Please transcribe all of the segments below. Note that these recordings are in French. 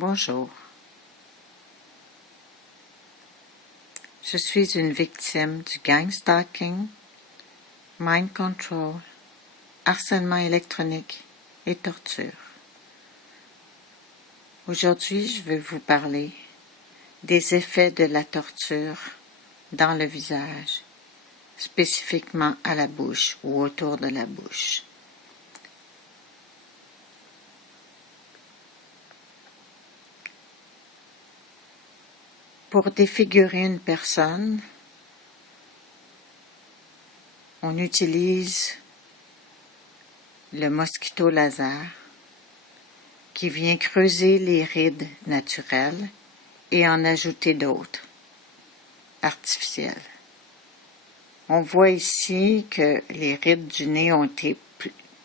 Bonjour. Je suis une victime du gang stalking, mind control, harcèlement électronique et torture. Aujourd'hui, je vais vous parler des effets de la torture dans le visage, spécifiquement à la bouche ou autour de la bouche. Pour défigurer une personne, on utilise le mosquito laser qui vient creuser les rides naturelles et en ajouter d'autres, artificielles. On voit ici que les rides du nez ont été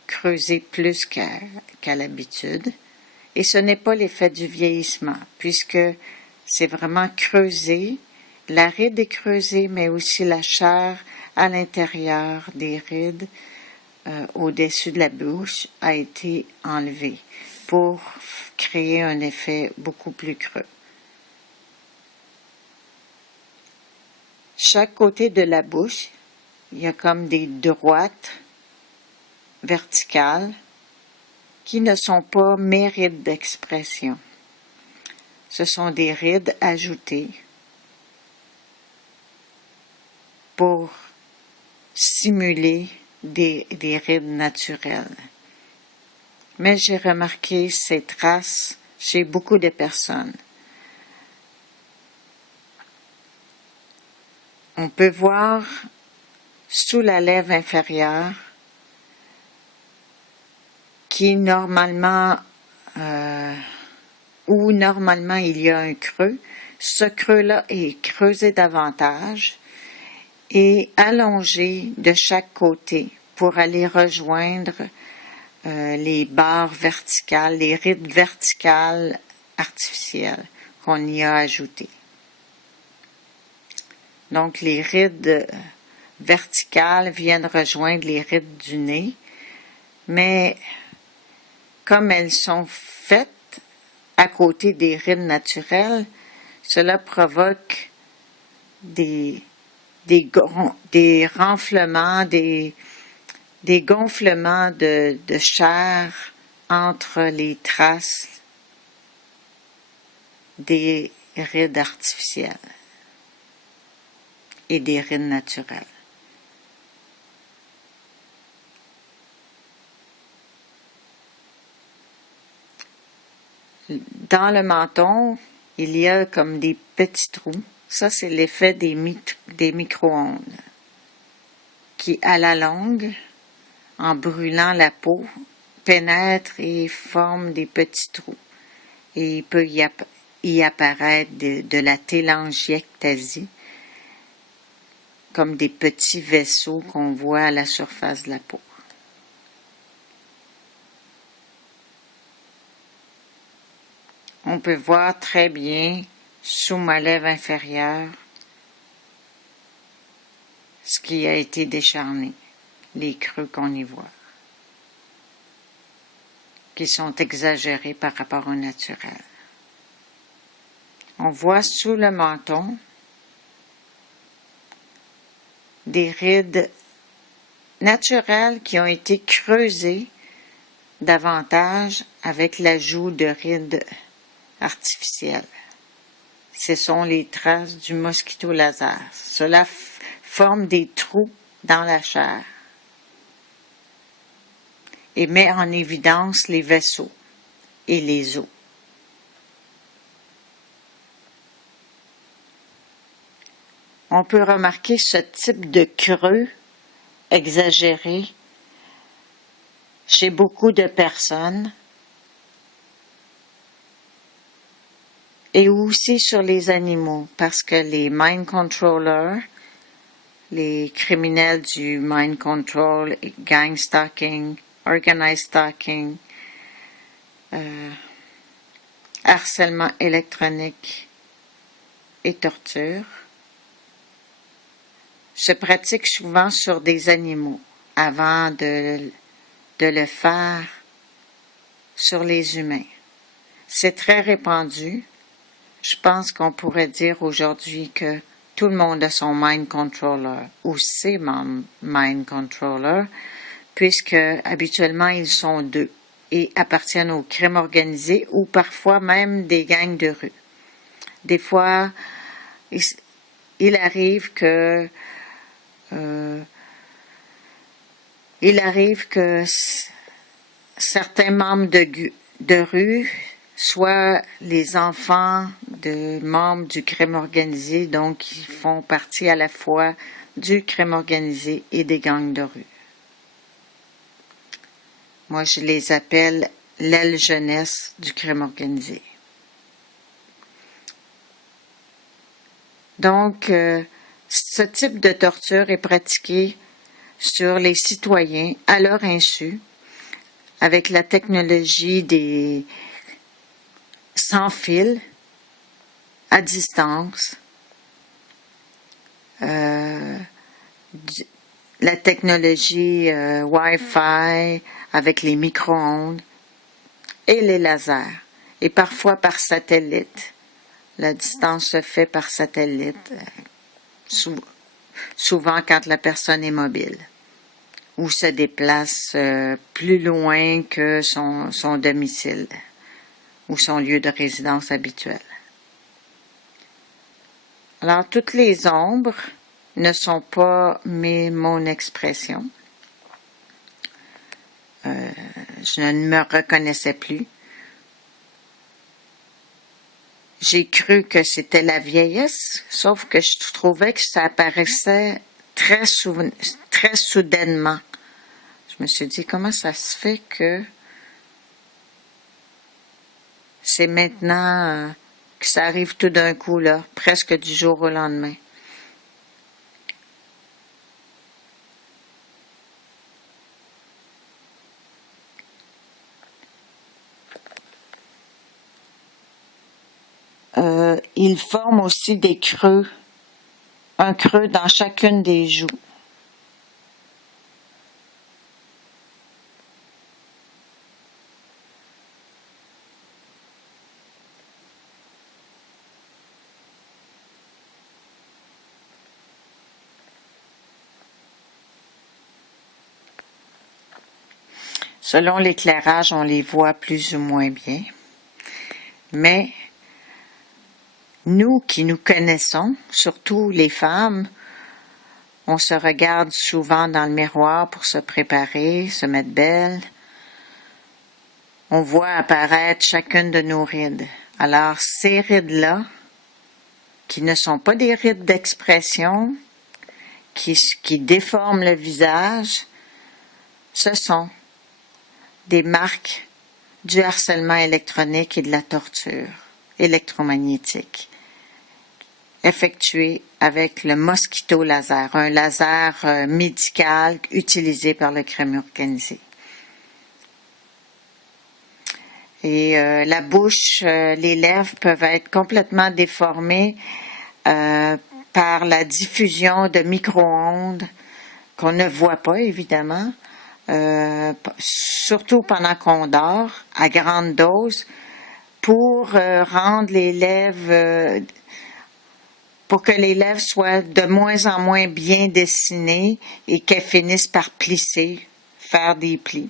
creusées plus qu'à l'habitude, et ce n'est pas l'effet du vieillissement, puisque c'est vraiment creusé. La ride est creusée, mais aussi la chair à l'intérieur des rides, au-dessus de la bouche, a été enlevée pour créer un effet beaucoup plus creux. Chaque côté de la bouche, il y a comme des droites verticales qui ne sont pas mes rides d'expression. Ce sont des rides ajoutées pour simuler des rides naturelles. Mais j'ai remarqué ces traces chez beaucoup de personnes. On peut voir sous la lèvre inférieure qui normalement, où normalement il y a un creux, ce creux-là est creusé davantage et allongé de chaque côté pour aller rejoindre les barres verticales, les rides verticales artificielles qu'on y a ajoutées. Donc les rides verticales viennent rejoindre les rides du nez, mais comme elles sont faites à côté des rides naturelles, cela provoque des renflements, des gonflements de chair entre les traces des rides artificielles et des rides naturelles. Dans le menton, il y a comme des petits trous. Ça, c'est l'effet des micro-ondes qui, à la longue, en brûlant la peau, pénètrent et forment des petits trous. Et il peut y apparaître de la télangiectasie, comme des petits vaisseaux qu'on voit à la surface de la peau. On peut voir très bien sous ma lèvre inférieure ce qui a été décharné, les creux qu'on y voit, qui sont exagérés par rapport au naturel. On voit sous le menton des rides naturelles qui ont été creusées davantage avec l'ajout de rides artificielles. Ce sont les traces du mosquito laser. Cela forme des trous dans la chair et met en évidence les vaisseaux et les os. On peut remarquer ce type de creux exagéré chez beaucoup de personnes et aussi sur les animaux, parce que les mind controllers, les criminels du mind control, gang stalking, organized stalking, harcèlement électronique et torture, se pratiquent souvent sur des animaux avant de le faire sur les humains. C'est très répandu. Je pense qu'on pourrait dire aujourd'hui que tout le monde a son mind controller ou ses mind controllers, puisque habituellement ils sont deux et appartiennent au crime organisé ou parfois même des gangs de rue. Des fois, il arrive que certains membres de rue soient les enfants de membres du crime organisé, donc qui font partie à la fois du crime organisé et des gangs de rue. Moi, je les appelle l'aile jeunesse du crime organisé. Donc, ce type de torture est pratiqué sur les citoyens à leur insu, avec la technologie des sans fil, à distance, la technologie Wi-Fi avec les micro-ondes et les lasers, et parfois par satellite. La distance se fait par satellite, souvent quand la personne est mobile ou se déplace plus loin que son domicile ou son lieu de résidence habituel. Alors, toutes les ombres ne sont pas mon expression. Je ne me reconnaissais plus. J'ai cru que c'était la vieillesse, sauf que je trouvais que ça apparaissait très soudainement. Je me suis dit, comment ça se fait que c'est maintenant que ça arrive tout d'un coup, là, presque du jour au lendemain. Il forme aussi des creux, un creux dans chacune des joues. Selon l'éclairage, on les voit plus ou moins bien. Mais nous qui nous connaissons, surtout les femmes, on se regarde souvent dans le miroir pour se préparer, se mettre belle. On voit apparaître chacune de nos rides. Alors, ces rides-là, qui ne sont pas des rides d'expression, qui déforment le visage, ce sont des marques du harcèlement électronique et de la torture électromagnétique effectuée avec le mosquito laser, un laser médical utilisé par le crime organisé. Et la bouche, les lèvres peuvent être complètement déformées par la diffusion de micro-ondes qu'on ne voit pas, évidemment, surtout pendant qu'on dort, à grande dose, pour rendre les lèvres, pour que les lèvres soient de moins en moins bien dessinées et qu'elles finissent par plisser, faire des plis.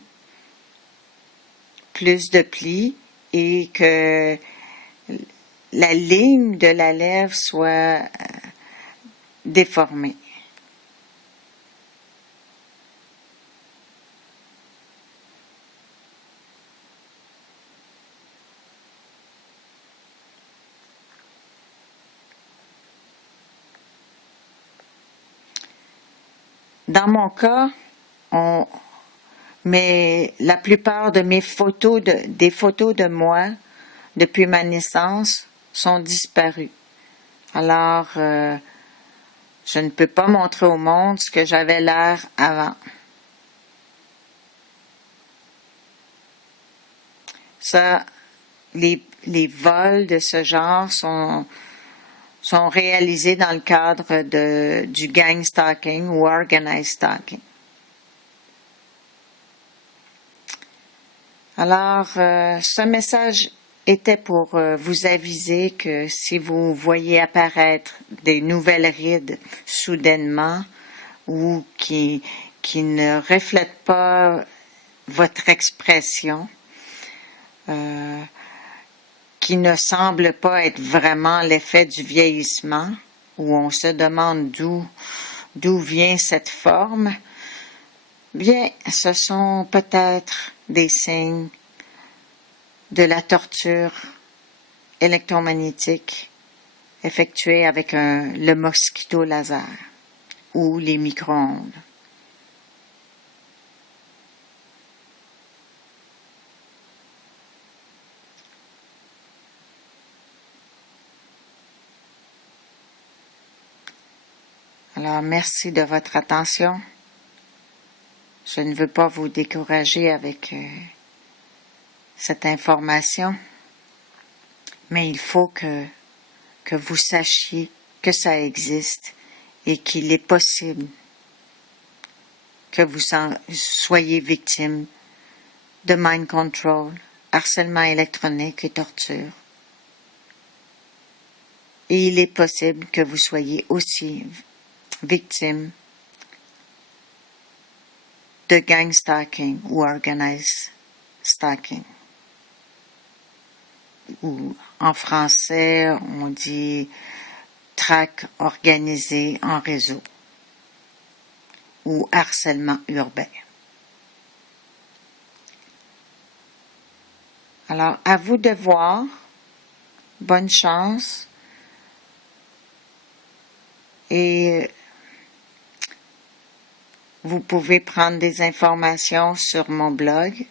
Plus de plis et que la ligne de la lèvre soit déformée. Dans mon cas, mais la plupart de mes photos, des photos de moi depuis ma naissance sont disparues. Alors, je ne peux pas montrer au monde ce que j'avais l'air avant. Ça, les vols de ce genre sont réalisés dans le cadre du gang stalking ou organized stalking. Alors, ce message était pour vous aviser que si vous voyez apparaître des nouvelles rides soudainement ou qui ne reflètent pas votre expression, qui ne semble pas être vraiment l'effet du vieillissement, où on se demande d'où vient cette forme, bien, ce sont peut-être des signes de la torture électromagnétique effectuée avec le mosquito laser ou les micro-ondes. Alors, merci de votre attention. Je ne veux pas vous décourager avec cette information, mais il faut que vous sachiez que ça existe et qu'il est possible que vous soyez victime de mind control, harcèlement électronique et torture. Et il est possible que vous soyez aussi victime de gang stalking ou organized stalking. Ou en français, on dit traque organisée en réseau ou harcèlement urbain. Alors, à vous de voir. Bonne chance. Et vous pouvez prendre des informations sur mon blog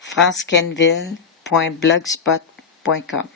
francekenville.blogspot.com.